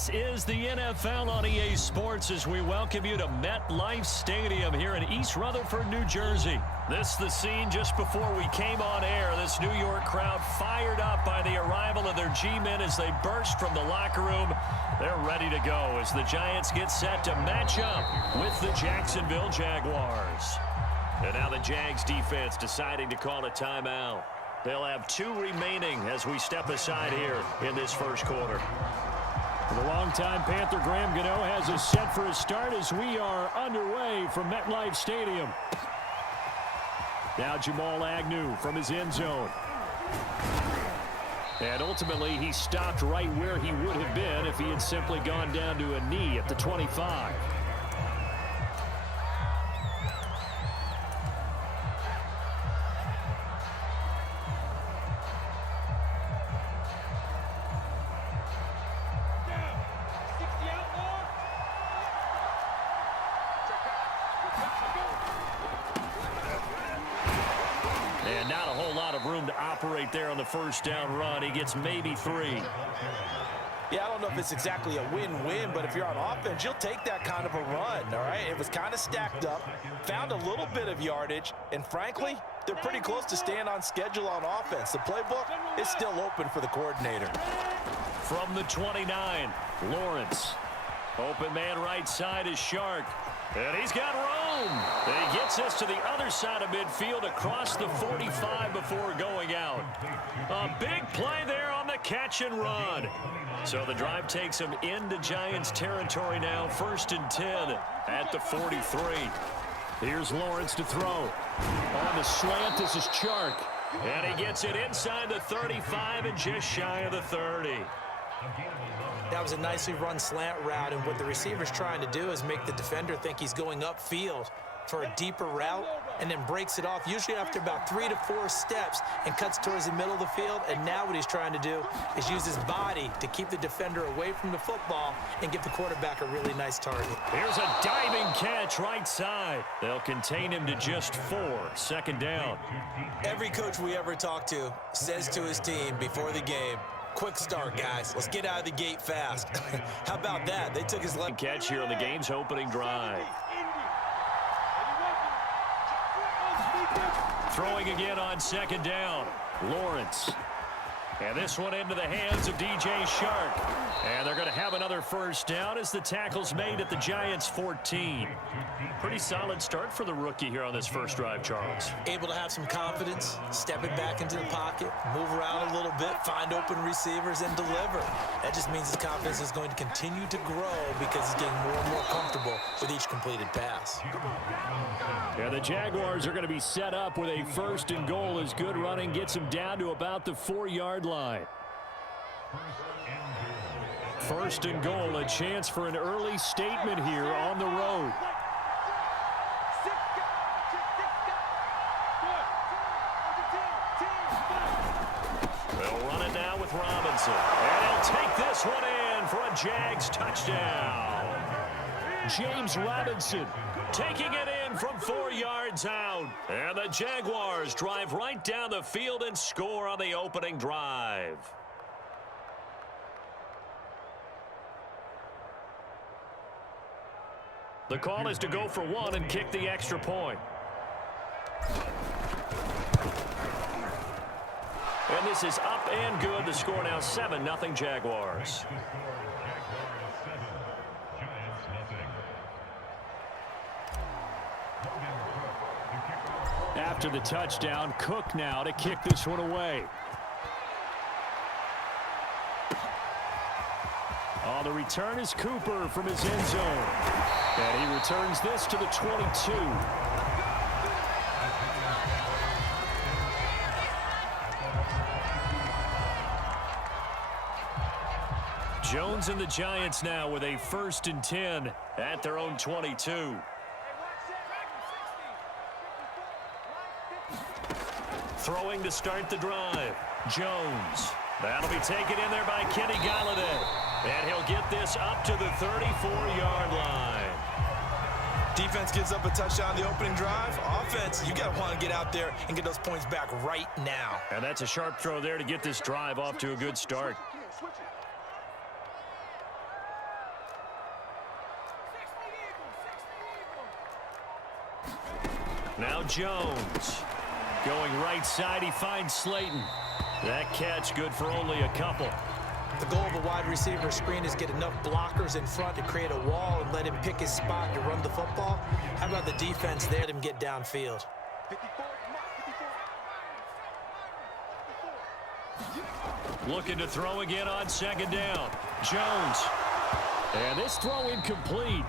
This is the NFL on EA Sports as we welcome you to MetLife Stadium here in East Rutherford, New Jersey. This is the scene just before we came on air. This New York crowd fired up by the arrival of their G-men as they burst from the locker room. They're ready to go as the Giants get set to match up with the Jacksonville Jaguars. And now the Jags defense deciding to call a timeout. They'll have 2 remaining as we step aside here in this first quarter. The longtime Panther Graham Gano has us set for a start as we are underway from MetLife Stadium. Now Jamal Agnew from his end zone. And ultimately he stopped right where he would have been if he had simply gone down to a knee at the 25. Operate there on the first down run. He gets maybe 3. Yeah, I don't know if it's exactly a win-win, but if you're on offense, you'll take that kind of a run, all right? It was kind of stacked up, found a little bit of yardage, and frankly, they're pretty close to staying on schedule on offense. The playbook is still open for the coordinator. From the 29, Lawrence. Open man right side is Shark. And he's got room. He gets us to the other side of midfield across the 45 before going out. A big play there on the catch and run. So the drive takes him into Giants territory now. 1st and 10 at the 43. Here's Lawrence to throw. On the slant, this is Chark. And he gets it inside the 35 and just shy of the 30. That was a nicely run slant route, and what the receiver's trying to do is make the defender think he's going upfield for a deeper route and then breaks it off, usually after about 3 to 4 steps, and cuts towards the middle of the field. And now what he's trying to do is use his body to keep the defender away from the football and give the quarterback a really nice target. Here's a diving catch right side. They'll contain him to just 4. 2nd down. Every coach we ever talk to says to his team before the game, quick start, guys. Let's get out of the gate fast. How about that? They took his left catch here on the game's opening drive. Throwing again on 2nd down. Lawrence. And this one into the hands of DJ Shark. And they're going to have another 1st down as the tackle's made at the Giants 14. Pretty solid start for the rookie here on this first drive, Charles. Able to have some confidence, stepping back into the pocket, move around a little bit, find open receivers, and deliver. That just means his confidence is going to continue to grow because he's getting more and more comfortable with each completed pass. Yeah, the Jaguars are going to be set up with a 1st and goal as good running gets them down to about the 4-yard line. 1st and goal, a chance for an early statement here on the road. They'll run it now with Robinson. And he'll take this one in for a Jags touchdown. James Robinson taking it in from 4 yards out. And the Jaguars drive right down the field and score on the opening drive. The call is to go for 1 and kick the extra point. And this is up and good. The score now 7-0 Jaguars. After the touchdown, Cook now to kick this one away. On the return is Cooper from his end zone. And he returns this to the 22. Jones and the Giants now with a 1st and 10 at their own 22. Throwing to start the drive. Jones. That'll be taken in there by Kenny Galladay. And he'll get this up to the 34-yard line. Defense gives up a touchdown the opening drive. Offense, you got to want to get out there and get those points back right now. And that's a sharp throw there to get this drive off to a good start. Now Jones. Going right side, he finds Slayton. That catch good for only a couple. The goal of a wide receiver screen is get enough blockers in front to create a wall and let him pick his spot to run the football. How about the defense there? Let him get downfield. Looking to throw again on second down. Jones. And this throw incomplete.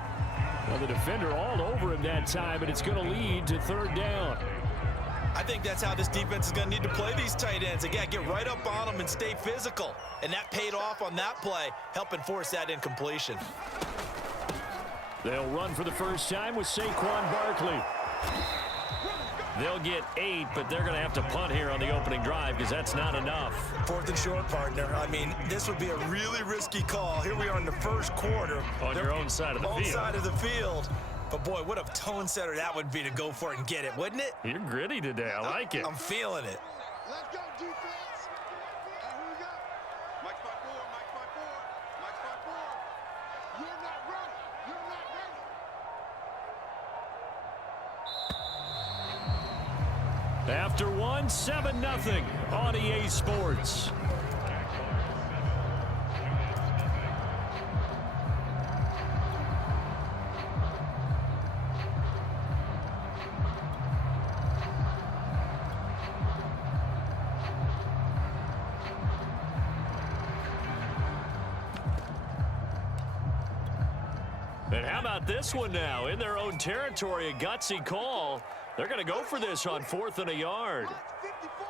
Well, the defender all over him that time, and it's going to lead to third down. I think that's how this defense is going to need to play these tight ends. Again, get right up on them and stay physical. And that paid off on that play, helping force that incompletion. They'll run for the first time with Saquon Barkley. They'll get 8, but they're going to have to punt here on the opening drive because that's not enough. 4th and short, partner. I mean, this would be a really risky call. Here we are in the first quarter. On your own side of the field. Own side of the field. But, boy, what a tone setter that would be to go for it and get it, wouldn't it? You're gritty today. I like it. I'm feeling it. Let's go, defense. And here we go. Mike spot 4, Mike spot 4, Mike spot 4. You're not ready. You're not ready. After one, 7-0 on EA Sports. And how about this one now? In their own territory, a gutsy call. They're going to go for this on 4th and a yard. Mike 54.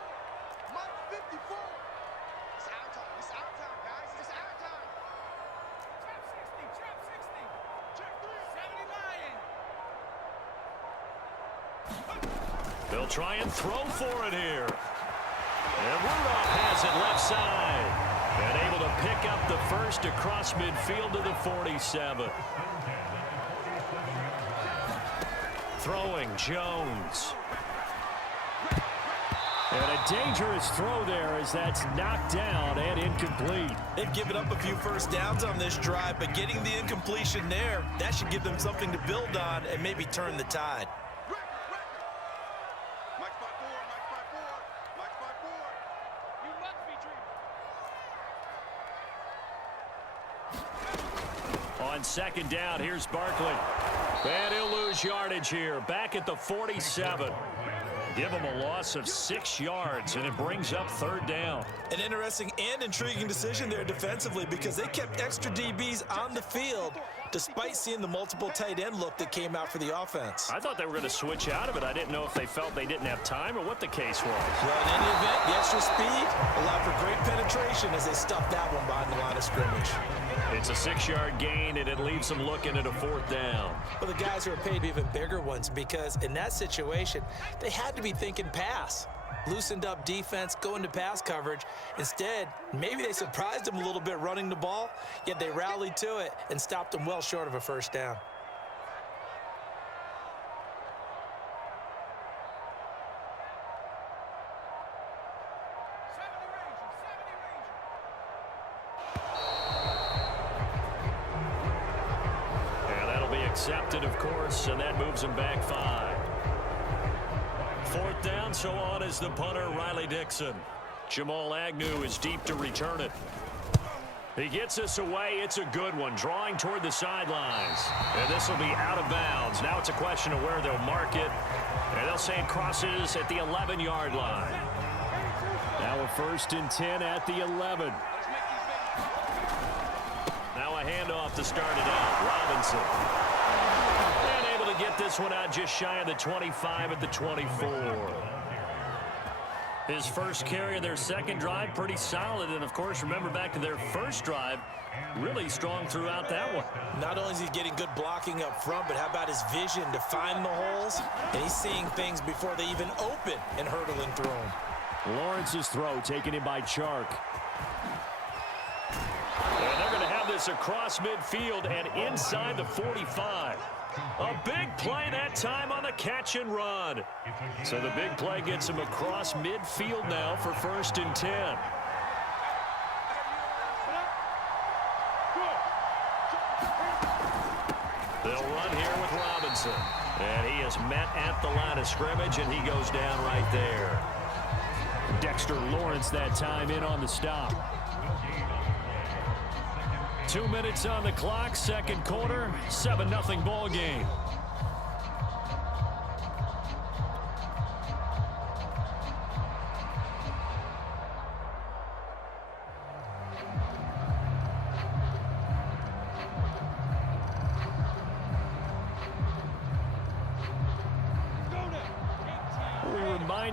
Mike 54. It's our time. It's our time, guys. It's our time. Trap 60. Trap 60. Check 3. 79. They'll try and throw for it here. And Rudolph has it left side. And able to pick up the first across midfield to the 47. Throwing, Jones. And a dangerous throw there as that's knocked down and incomplete. They've given up a few first downs on this drive, but getting the incompletion there, that should give them something to build on and maybe turn the tide. Mike spot 4, Mike spot 4, Mike spot 4. You must be dreaming. On second down, here's Barkley. And he'll lose yardage here. Back at the 47. Give him a loss of 6 yards, and it brings up third down. An interesting and intriguing decision there defensively because they kept extra DBs on the field despite seeing the multiple tight end look that came out for the offense. I thought they were going to switch out of it. I didn't know if they felt they didn't have time or what the case was. Well, in any event, the extra speed allowed for great penetration as they stuffed that one behind the line of scrimmage. It's a 6-yard gain, and it leaves them looking at a 4th down. Well, the guys who are paid even bigger ones because in that situation, they had to be thinking pass. Loosened up defense, going to pass coverage. Instead, maybe they surprised them a little bit running the ball, yet they rallied to it and stopped them well short of a first down. Accepted, of course, and that moves him back 5. 4th down, so on is the punter, Riley Dixon. Jamal Agnew is deep to return it. He gets this away. It's a good one, drawing toward the sidelines. And this will be out of bounds. Now it's a question of where they'll mark it. And they'll say it crosses at the 11-yard line. Now a 1st and 10 at the 11. Now a handoff to start it out. Robinson. And able to get this one out just shy of the 25 at the 24. His first carry of their second drive, pretty solid. And, of course, remember back to their first drive, really strong throughout that one. Not only is he getting good blocking up front, but how about his vision to find the holes? And he's seeing things before they even open and hurdling through them. Lawrence's throw taken in by Chark. And they're going to have this across midfield and inside the 45. A big play that time on the catch and run. So the big play gets him across midfield now for 1st and 10. They'll run here with Robinson. And he is met at the line of scrimmage, and he goes down right there. Dexter Lawrence that time in on the stop. 2 minutes on the clock, second quarter, 7-0 ball game.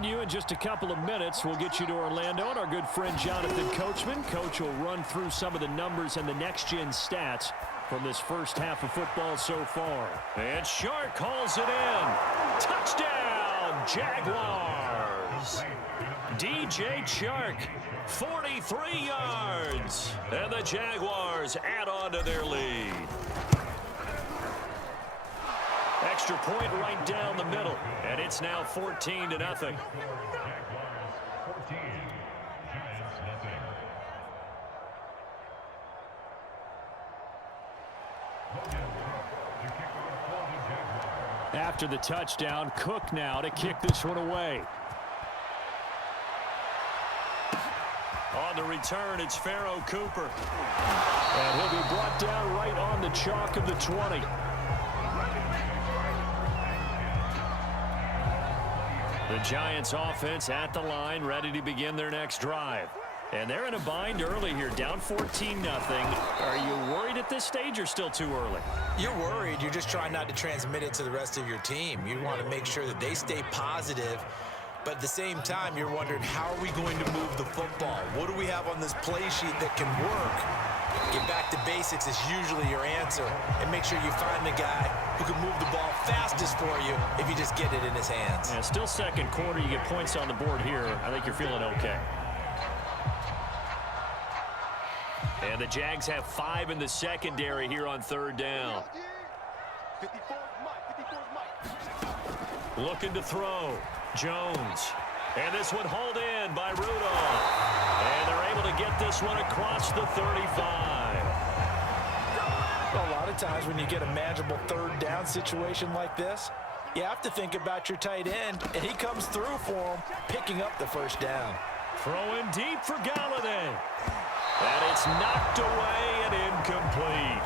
You in just a couple of minutes. We'll get you to Orlando and our good friend Jonathan Coachman. Coach will run through some of the numbers and the next-gen stats from this first half of football so far. And Shark calls it in. Touchdown, Jaguars. DJ Shark, 43 yards. And the Jaguars add on to their lead. Extra point right down the middle, and it's now 14-0. After the touchdown, Cook now to kick this one away. On the return, it's Pharaoh Cooper. And he'll be brought down right on the chalk of the 20. The Giants offense at the line, ready to begin their next drive. And they're in a bind early here, down 14-0. Are you worried at this stage or still too early? You're worried. You're just trying not to transmit it to the rest of your team. You want to make sure that they stay positive. But at the same time, you're wondering, how are we going to move the football? What do we have on this play sheet that can work? Get back to basics is usually your answer. And make sure you find the guy who can move the ball fastest for you if you just get it in his hands. Yeah, still second quarter. You get points on the board here. I think you're feeling okay. And the Jags have 5 in the secondary here on third down. 54 Mike. Looking to throw. Jones. And this one hauled in by Rudolph. And they're able to get this one across the 35. A lot of times when you get a manageable third down situation like this, you have to think about your tight end, and he comes through for him, picking up the first down. Throwing deep for Galladay. And it's knocked away and incomplete.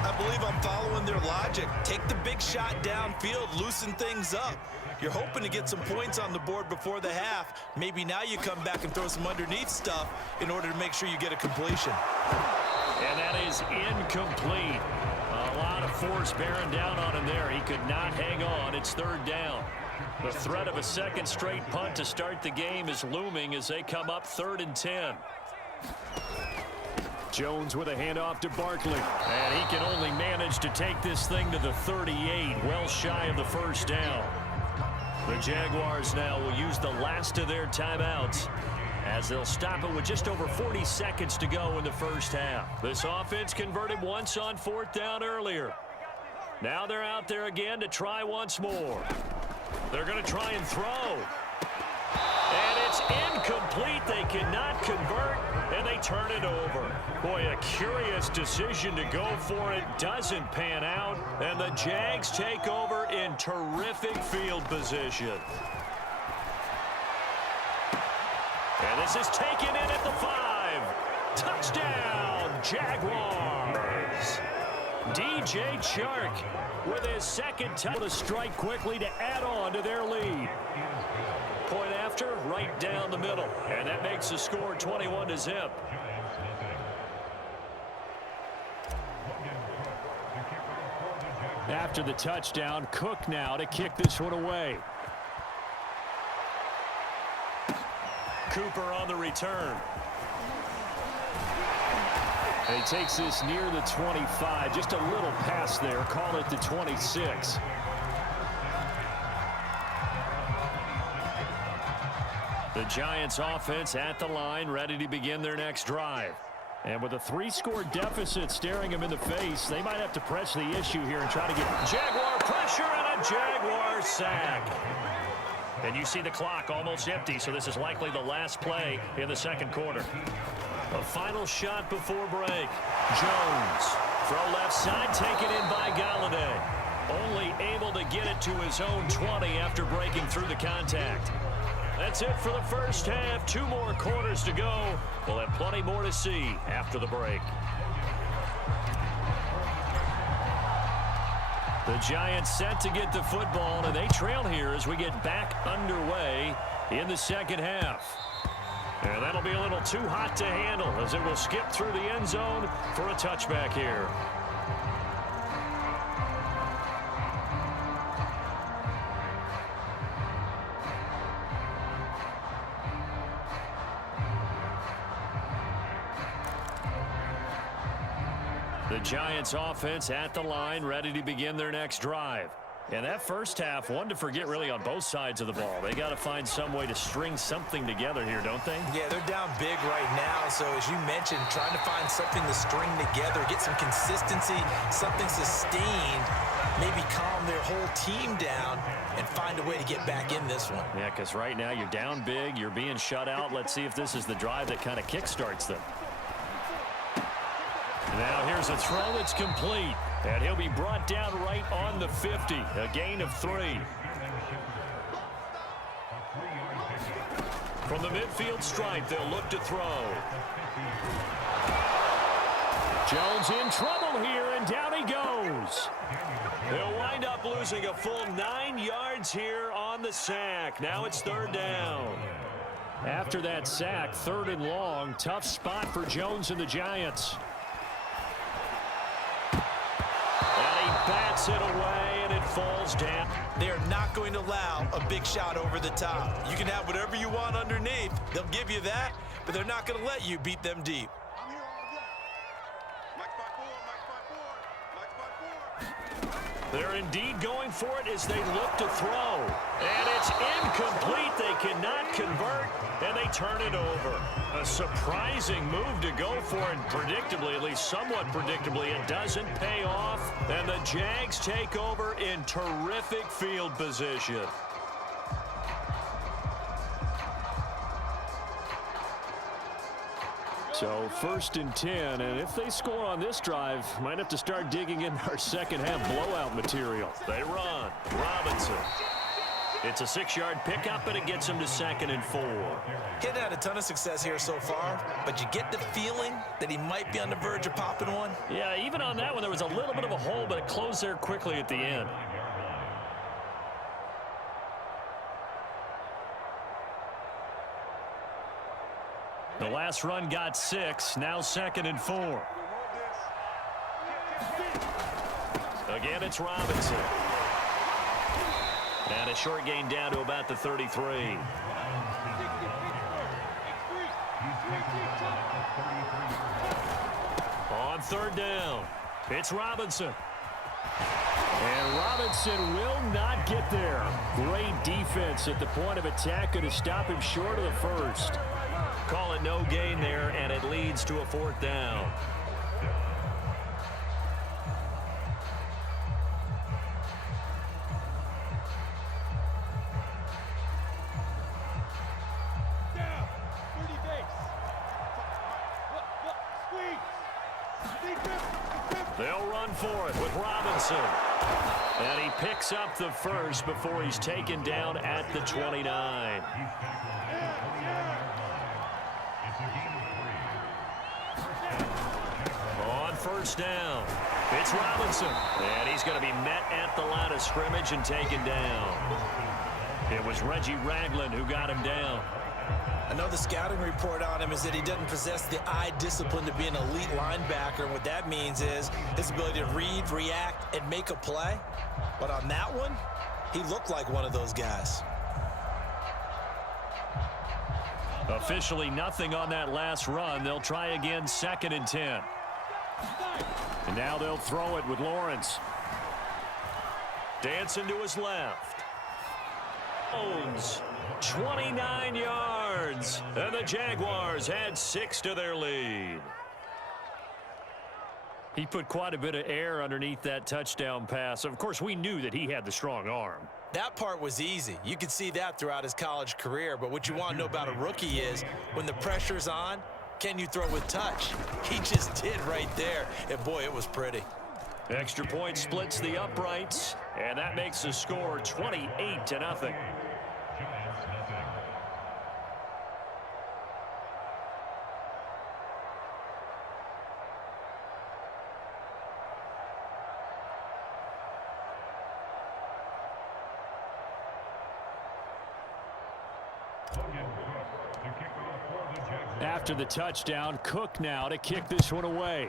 I believe I'm following their logic. Take the big shot downfield, loosen things up. You're hoping to get some points on the board before the half. Maybe now you come back and throw some underneath stuff in order to make sure you get a completion. And that is incomplete. A lot of force bearing down on him there. He could not hang on. It's third down. The threat of a second straight punt to start the game is looming as they come up 3rd and 10. Jones with a handoff to Barkley. And he can only manage to take this thing to the 38, well shy of the first down. The Jaguars now will use the last of their timeouts as they'll stop it with just over 40 seconds to go in the first half. This offense converted once on 4th down earlier. Now they're out there again to try once more. They're going to try and throw. And it's incomplete. They cannot convert, and they turn it over. Boy, a curious decision to go for it. Doesn't pan out, and the Jags take over in terrific field position. And this is taken in at the 5. Touchdown, Jaguars. DJ Chark with his second touchdown to strike quickly to add on to their lead. Point after, right down the middle. And that makes the score 21-0. After the touchdown, Cook now to kick this one away. Cooper on the return. And he takes this near the 25. Just a little pass there. Call it the 26. The Giants offense at the line, ready to begin their next drive. And with a 3-score deficit staring him in the face, they might have to press the issue here and try to get Jaguar pressure and a Jaguar sack. And you see the clock almost empty, so this is likely the last play in the second quarter. A final shot before break. Jones. Throw left side, taken in by Galladay. only able to get it to his own 20 after breaking through the contact. That's it for the first half. 2 more quarters to go. We'll have plenty more to see after the break. The Giants set to get the football, and they trail here as we get back underway in the second half. And that'll be a little too hot to handle as it will skip through the end zone for a touchback here. The Giants offense at the line, ready to begin their next drive. And that first half, one to forget really on both sides of the ball. They got to find some way to string something together here, don't they? Yeah, they're down big right now. So as you mentioned, trying to find something to string together, get some consistency, something sustained, maybe calm their whole team down and find a way to get back in this one. Yeah, because right now you're down big, you're being shut out. Let's see if this is the drive that kind of kickstarts them. Now here's a throw that's complete, and he'll be brought down right on the 50, a gain of 3. From the midfield stripe, they'll look to throw. Jones in trouble here, and down he goes. They'll wind up losing a full 9 yards here on the sack. Now it's 3rd down. After that sack, 3rd and long, tough spot for Jones and the Giants. Bats it away, and it falls down. They are not going to allow a big shot over the top. You can have whatever you want underneath. They'll give you that, but they're not going to let you beat them deep. I'm here all day. Mike 5-4, Mike 5-4, Mike 5-4. They're indeed going for it as they look to throw. And it's incomplete. They cannot convert, and they turn it over. A surprising move to go for, and predictably, at least somewhat predictably, it doesn't pay off. And the Jags take over in terrific field position. So 1st and 10, and if they score on this drive, might have to start digging in our second half blowout material. They run. Robinson. It's a 6-yard pickup, and it gets him to 2nd and 4. He hadn't had a ton of success here so far, but you get the feeling that he might be on the verge of popping one. Yeah, even on that one, there was a little bit of a hole, but it closed there quickly at the end. The last run got 6, now 2nd and 4. Again, it's Robinson. And a short gain down to about the 33. On 3rd down, it's Robinson. And Robinson will not get there. Great defense at the point of attack, going to stop him short of the 1st. Call it no gain there, and it leads to a 4th down. They'll run for it with Robinson. And he picks up the 1st before he's taken down at the 29. On 1st down, it's Robinson. And he's going to be met at the line of scrimmage and taken down. It was Reggie Ragland who got him down. I know the scouting report on him is that he doesn't possess the eye discipline to be an elite linebacker, and what that means is his ability to read, react, and make a play. But on that one, he looked like one of those guys. Officially nothing on that last run. They'll try again, 2nd and 10. And now they'll throw it with Lawrence. Dancing to his left. Jones, 29 yards. And the Jaguars add 6 to their lead. He put quite a bit of air underneath that touchdown pass. Of course, we knew that he had the strong arm. That part was easy. You could see that throughout his college career. But what you want to know about a rookie is when the pressure's on, can you throw with touch? He just did right there. And, boy, it was pretty. Extra point splits the uprights, and that makes the score 28-0. After the touchdown, Cook now to kick this one away.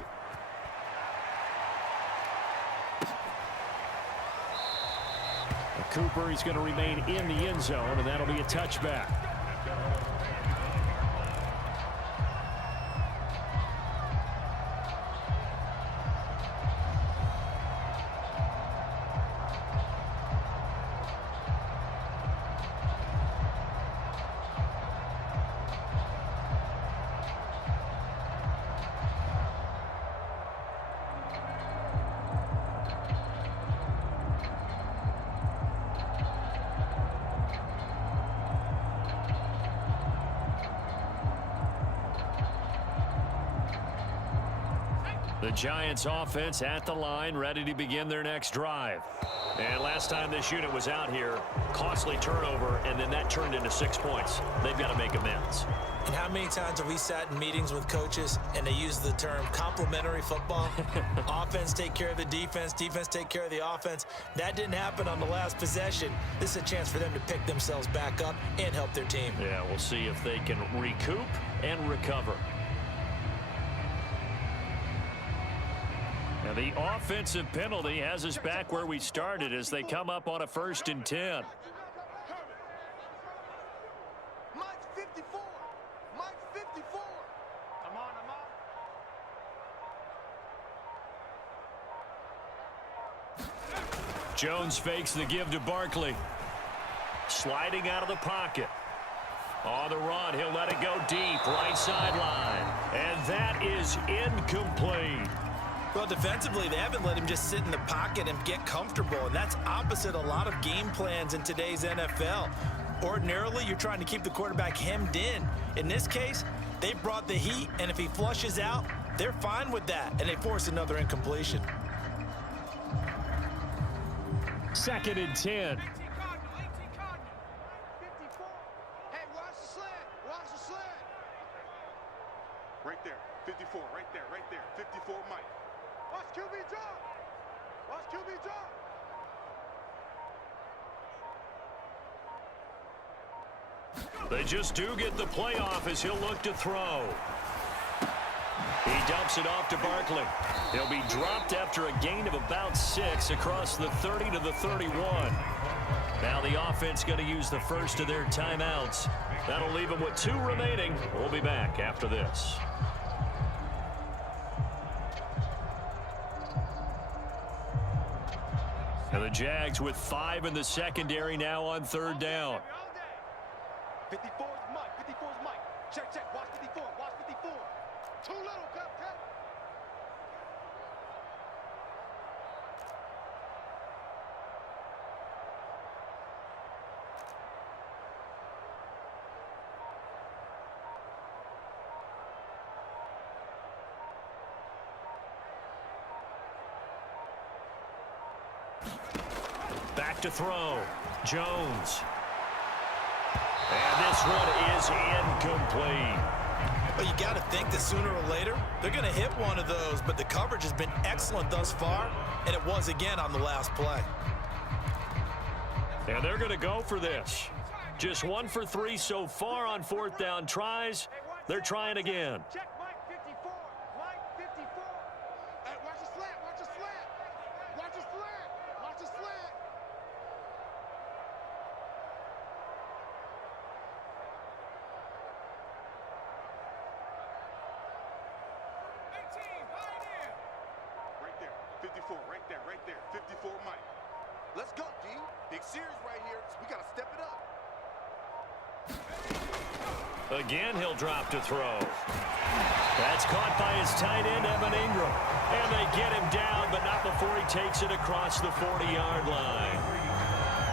Cooper, he's going to remain in the end zone, and that'll be a touchback. The Giants offense at the line, ready to begin their next drive. And last time this unit was out here, costly turnover, and then that turned into 6 points. They've got to make amends. And how many times have we sat in meetings with coaches and they use the term complementary football? Offense take care of the defense, defense take care of the offense. That didn't happen on the last possession. This is a chance for them to pick themselves back up and help their team. Yeah, we'll see if they can recoup and recover. Now the offensive penalty has us back where we started as they come up on a 1st and 10. Mike 54. Mike 54. I'm on. Jones fakes the give to Barkley. Sliding out of the pocket. On the run, he'll let it go deep, right sideline. And that is incomplete. Well, defensively, they haven't let him just sit in the pocket and get comfortable, and that's opposite a lot of game plans in today's NFL. Ordinarily, you're trying to keep the quarterback hemmed in. In this case, they brought the heat, and if he flushes out, they're fine with that, and they force another incompletion. 2nd and 10. 54. Hey, watch the slant. Watch the slant. Right there. 54. Right there. 54, Mike. Watch QB drop. Watch QB drop. They just do get the playoff as he'll look to throw. He dumps it off to Barkley. He'll be dropped after a gain of about 6 across the 30 to the 31. Now the offense going to use the first of their timeouts. That'll leave them with 2 remaining. We'll be back after this. And the Jags with 5 in the secondary now on 3rd down. 54 is Mike. 54 is Mike. Check. Watch 54. Watch 54. Too little, Cupcake. Back to throw. Jones. And this one is incomplete. Well, you got to think that sooner or later, they're going to hit one of those, but the coverage has been excellent thus far, and it was again on the last play. And they're going to go for this. Just 1 for 3 so far on 4th down tries. They're trying again. Check Mike 54. Mike 54. Hey, watch the slant. Watch the slant. Watch the slant. Watch the slant. Right there. 54. Right there. 54, Mike. Let's go, D. Big series right here. So we got to step it up. Again, he'll drop to throw. That's caught by his tight end, Evan Ingram. And they get him down, but not before he takes it across the 40-yard line.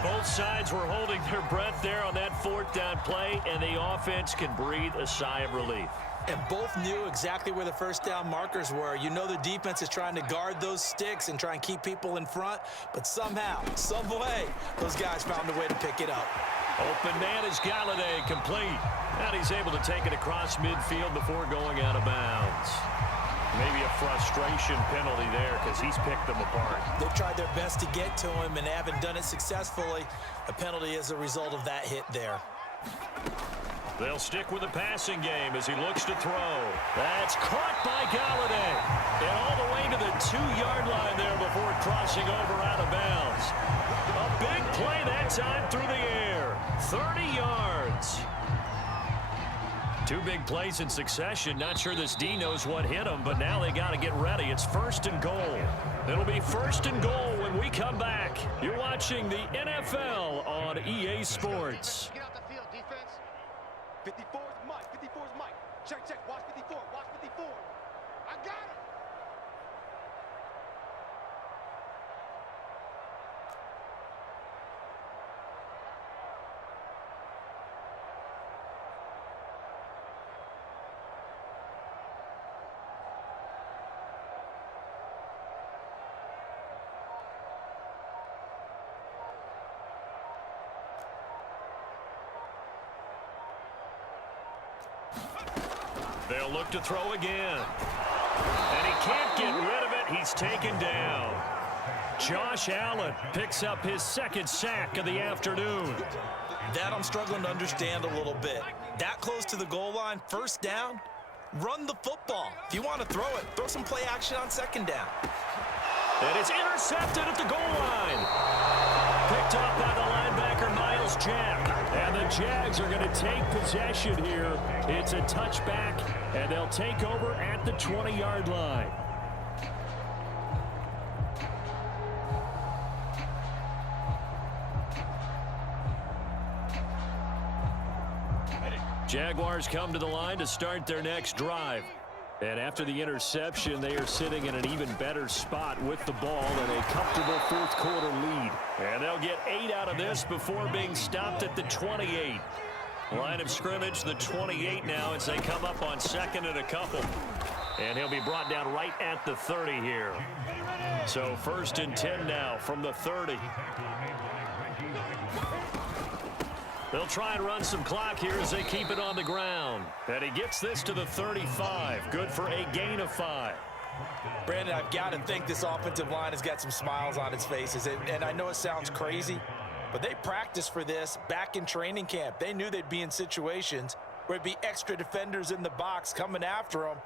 Both sides were holding their breath there on that 4th down play, and the offense can breathe a sigh of relief. And both knew exactly where the first down markers were. You know the defense is trying to guard those sticks and try and keep people in front, but somehow, some way, those guys found a way to pick it up. Open man is Galladay, complete. And he's able to take it across midfield before going out of bounds. Maybe a frustration penalty there because he's picked them apart. They've tried their best to get to him and haven't done it successfully. A penalty as a result of that hit there. They'll stick with the passing game as he looks to throw. That's caught by Galladay. And all the way to the 2-yard line there before crossing over out of bounds. A big play that time through the air. 30 yards. 2 big plays in succession. Not sure this D knows what hit him, but now they got to get ready. It's 1st and goal. It'll be 1st and goal when we come back. You're watching the NFL on EA Sports. Get out the field, defense. 54 is Mike. 54 is Mike. Check, check. Watch 54. Watch 54. I got it. They'll look to throw again. And he can't get rid of it. He's taken down. Josh Allen picks up his 2nd sack of the afternoon. That I'm struggling to understand a little bit. That close to the goal line, 1st down, run the football. If you want to throw it, throw some play action on 2nd down. And it's intercepted at the goal line. Picked up by the linebacker, Miles Jack. And the Jags are going to take possession here. It's a touchback, and they'll take over at the 20-yard line. Jaguars come to the line to start their next drive. And after the interception, they are sitting in an even better spot with the ball and a comfortable 4th quarter lead. And they'll get 8 out of this before being stopped at the 28. Line of scrimmage, the 28 now as they come up on 2nd and a couple. And he'll be brought down right at the 30 here. So 1st and 10 now from the 30. They'll try and run some clock here as they keep it on the ground. And he gets this to the 35. Good for a gain of 5. Brandon, I've got to think this offensive line has got some smiles on its faces. And I know it sounds crazy, but they practiced for this back in training camp. They knew they'd be in situations where it'd be extra defenders in the box coming after them,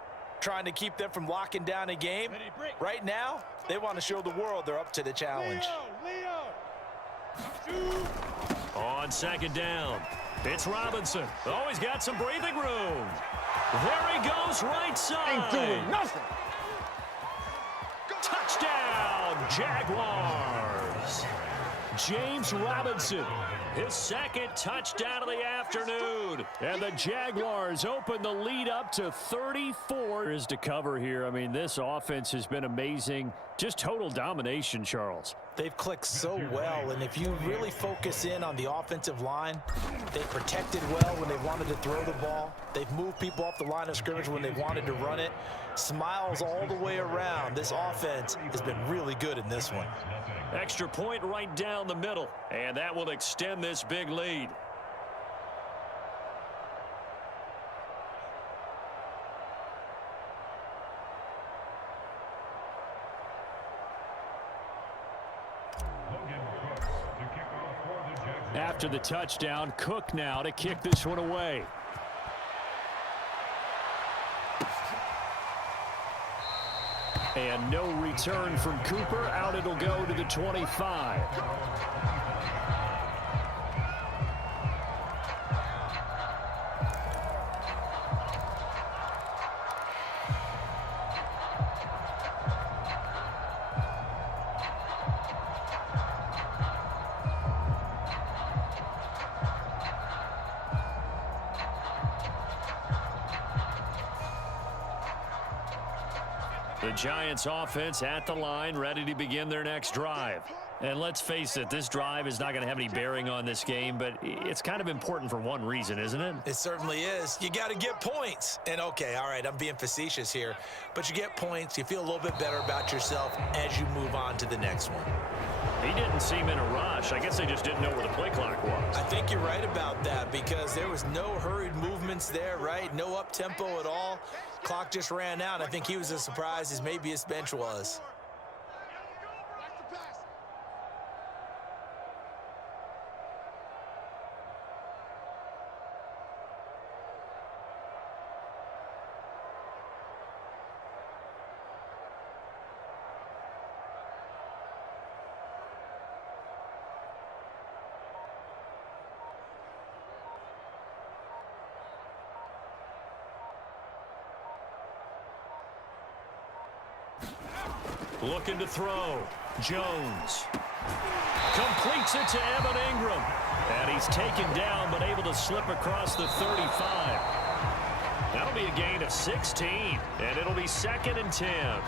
trying to keep them from locking down a game. Right now, they want to show the world they're up to the challenge. On 2nd down, it's Robinson. Oh, he's got some breathing room. There he goes, right side. Ain't doing nothing. Touchdown, Jaguars. James Robinson, his 2nd touchdown of the afternoon. And the Jaguars open the lead up to 34. Is to cover here. I mean, this offense has been amazing. Just total domination, Charles. They've clicked so well, and if you really focus in on the offensive line, they protected well when they wanted to throw the ball. They've moved people off the line of scrimmage when they wanted to run it. Smiles all the way around. This offense has been really good in this one. Extra point right down the middle, and that will extend this big lead. After the touchdown, Cook now to kick this one away. And no return from Cooper. Out it'll go to the 25. The Giants offense at the line, ready to begin their next drive. And let's face it, this drive is not going to have any bearing on this game, but it's kind of important for one reason, isn't it? It certainly is. You got to get points. And, okay, all right, I'm being facetious here, but you get points, you feel a little bit better about yourself as you move on to the next one. He didn't seem in a rush. I guess they just didn't know where the play clock was. I think you're right about that because there was no hurried movements there, right? No up-tempo at all. Clock just ran out. I think he was as surprised as maybe his bench was. Looking to throw. Jones completes it to Evan Ingram. And he's taken down, but able to slip across the 35. That'll be a gain of 16, and it'll be 2nd and 10.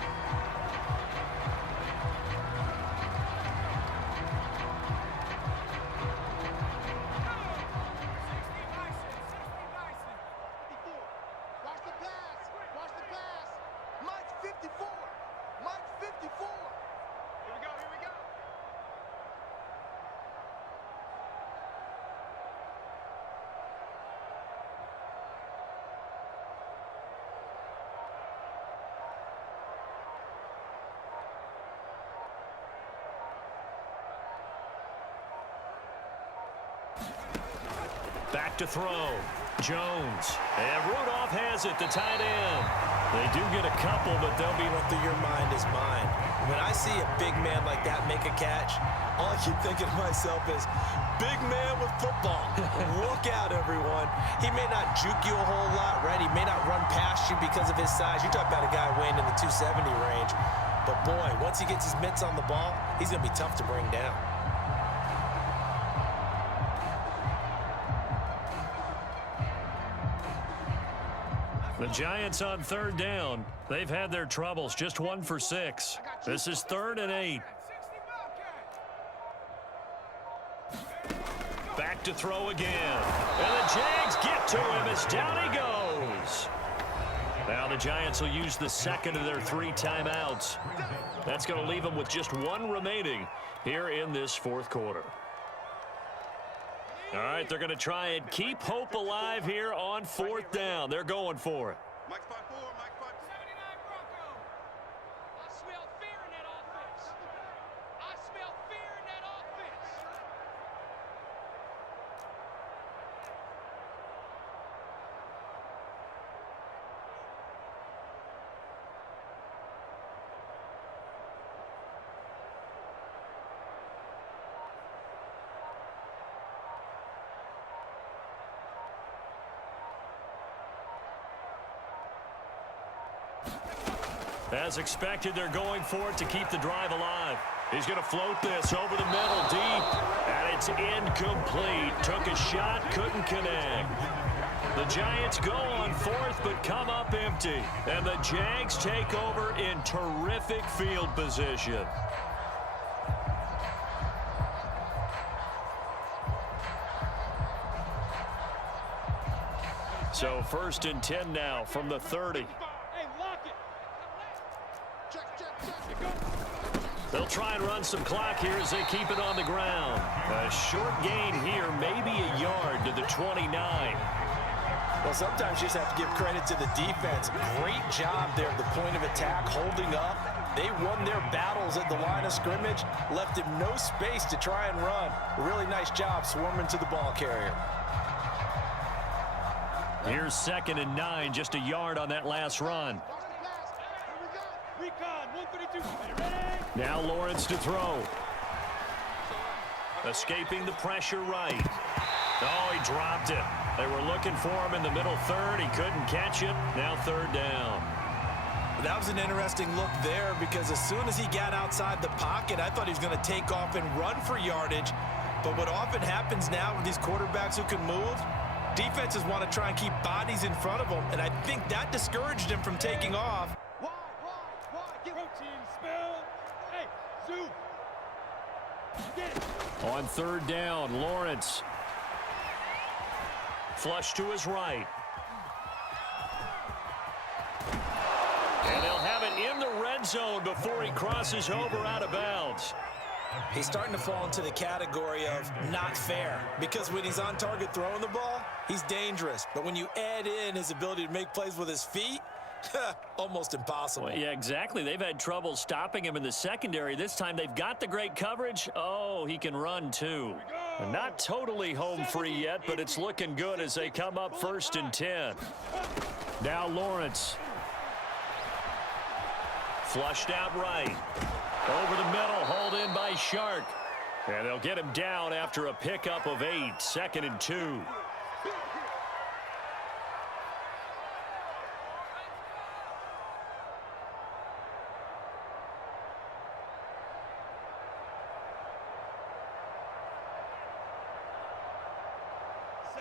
Back to throw. Jones. And Rudolph has it, the tight end. They do get a couple, but they'll be What through your mind is mine. When I see a big man like that make a catch, all I keep thinking to myself is, big man with football. Look out, everyone. He may not juke you a whole lot, right? He may not run past you because of his size. You're talking about a guy weighing in the 270 range. But, boy, once he gets his mitts on the ball, he's going to be tough to bring down. The Giants on 3rd down. They've had their troubles, just 1 for 6. This is 3rd and 8. Back to throw again. And the Jags get to him as down he goes. Now the Giants will use the 2nd of their 3 timeouts. That's going to leave them with just 1 remaining here in this 4th quarter. All right, they're going to try and keep hope alive here on 4th down. They're going for it. Mike 5-4, Mike 5. 79 Bronco. I smell fear in that offense. I smell fear in that offense. As expected, they're going for it to keep the drive alive. He's going to float this over the middle deep, and it's incomplete. Took a shot, couldn't connect. The Giants go on 4th, but come up empty. And the Jags take over in terrific field position. So 1st and 10 now from the 30. Hey, lock it. They'll try and run some clock here as they keep it on the ground. A short gain here, maybe a yard to the 29. Well, sometimes you just have to give credit to the defense. Great job there at the point of attack, holding up. They won their battles at the line of scrimmage, left him no space to try and run. A really nice job swarming to the ball carrier. Here's 2nd and 9, just a yard on that last run. Recon, 132. Now Lawrence to throw. Escaping the pressure right. Oh, he dropped it. They were looking for him in the middle 3rd. He couldn't catch it. Now 3rd down. That was an interesting look there because as soon as he got outside the pocket, I thought he was going to take off and run for yardage. But what often happens now with these quarterbacks who can move, defenses want to try and keep bodies in front of them, and I think that discouraged him from taking off. Why? Get protein, spell. Hey, Zoo. On third down, Lawrence. Flush to his right. And they'll have it in the red zone before he crosses over out of bounds. He's starting to fall into the category of not fair, because when he's on target throwing the ball, he's dangerous. But when you add in his ability to make plays with his feet, almost impossible. Well, yeah, exactly. They've had trouble stopping him in the secondary. This time they've got the great coverage. Oh, he can run too. Not totally home free yet, but it's looking good as they come up 1st and 10. Now Lawrence. Flushed out right. Over the middle, hauled in by Shark. And they'll get him down after a pickup of 8, 2nd and 2.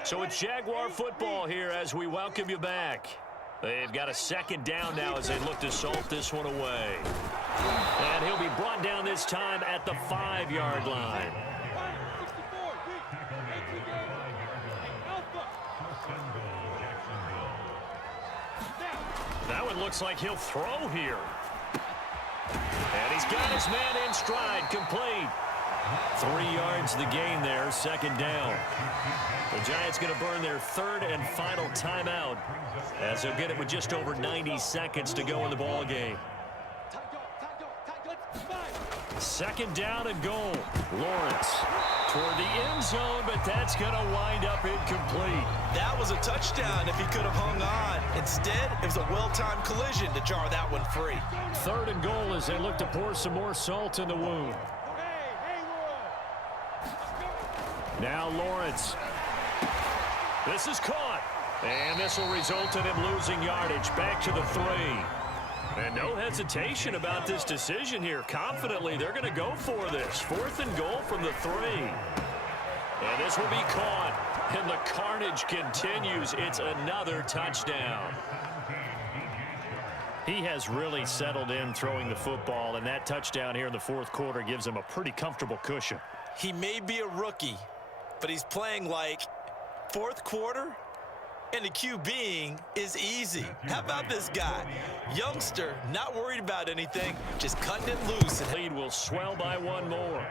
So it's Jaguar football here as we welcome you back. They've got a 2nd down now as they look to salt this one away. And he'll be brought down this time at the 5-yard line. That one looks like he'll throw here. And he's got his man in stride, complete. 3 yards the gain there, 2nd down. The Giants going to burn their 3rd and final timeout as they'll get it with just over 90 seconds to go in the ball game. 2nd down and goal. Lawrence toward the end zone, but that's going to wind up incomplete. That was a touchdown if he could have hung on. Instead, it was a well-timed collision to jar that one free. 3rd and goal as they look to pour some more salt in the wound. Now Lawrence. This is caught. And this will result in him losing yardage back to the 3. And no hesitation about this decision here. Confidently, they're going to go for this. 4th and goal from the 3. And this will be caught. And the carnage continues. It's another touchdown. He has really settled in throwing the football, and that touchdown here in the 4th quarter gives him a pretty comfortable cushion. He may be a rookie, but he's playing like 4th quarter, and the QBing is easy. How about this guy? Youngster, not worried about anything, just cutting it loose. The lead will swell by 1 more.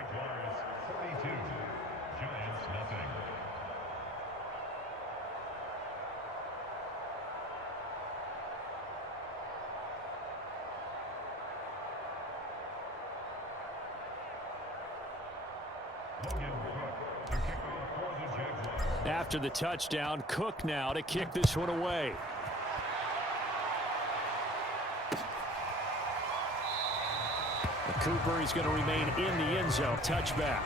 After the touchdown, Cook now to kick this one away. Cooper is going to remain in the end zone. Touchback.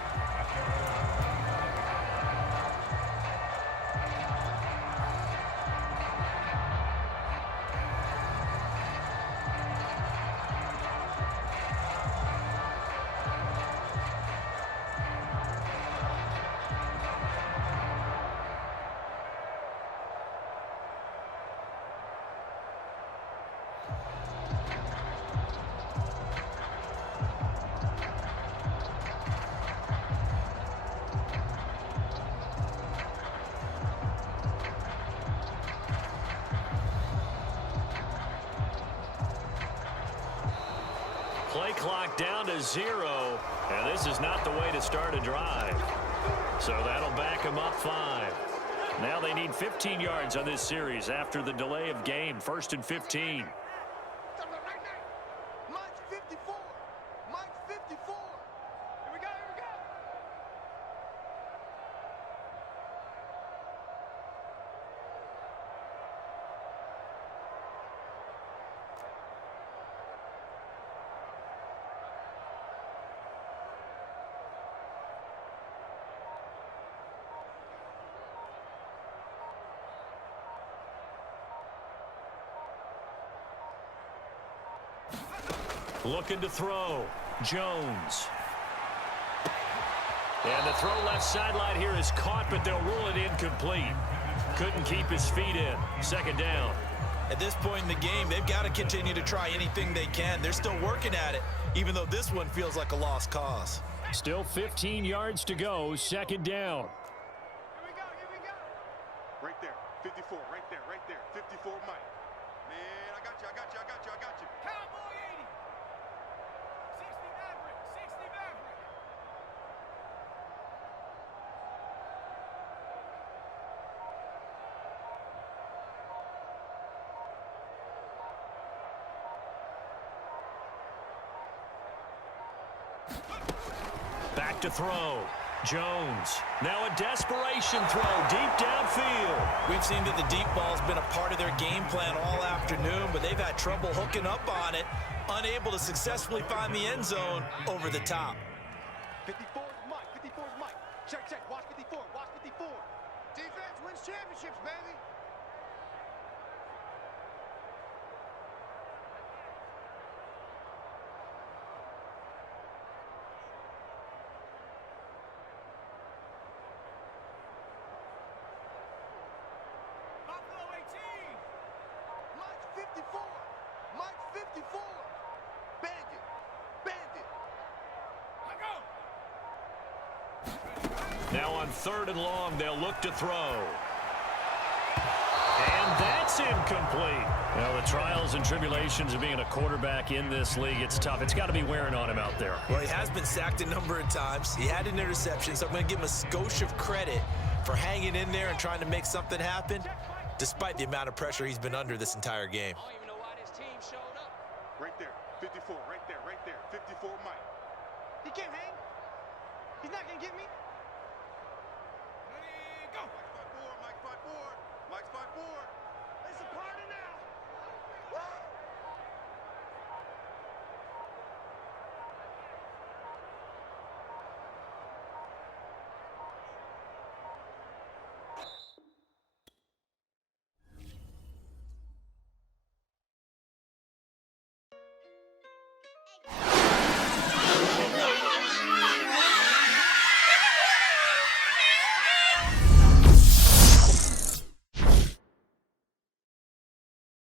Play clock down to 0, and this is not the way to start a drive. So that'll back them up 5. Now they need 15 yards on this series after the delay of game. 1st and 15. Mike's 54. Mike's 54. Here we go, here we go. Looking to throw. Jones. And the throw left sideline here is caught, but they'll rule it incomplete. Couldn't keep his feet in. 2nd down. At this point in the game, they've got to continue to try anything they can. They're still working at it, even though this one feels like a lost cause. Still 15 yards to go, second down. Here we go, here we go. Right there, 54, right there, 54 Mike. Man, I got you. Cowboy 80. 60 Maverick, 60 Maverick. Back to throw. Jones. Now a desperation throw deep downfield. We've seen that the deep ball's been a part of their game plan all afternoon, but they've had trouble hooking up on it, unable to successfully find the end zone over the top. 54 is Mike. Check, watch 54, watch 54. Defense wins championships, baby. Buffalo 18. Mike's 54. Mike's 54. Bandit. Now on 3rd and long, they'll look to throw. And that's incomplete. Well, the trials and tribulations of being a quarterback in this league, it's tough. It's got to be wearing on him out there. Well, he has been sacked a number of times. He had an interception, so I'm going to give him a skosh of credit for hanging in there and trying to make something happen, despite the amount of pressure he's been under this entire game. I don't even know why this team showed up. Right there, 54, right there. 54 Mike. He can't hang. He's not gonna get me. Ready, go. Mike's 5'4. Mike's 5'4.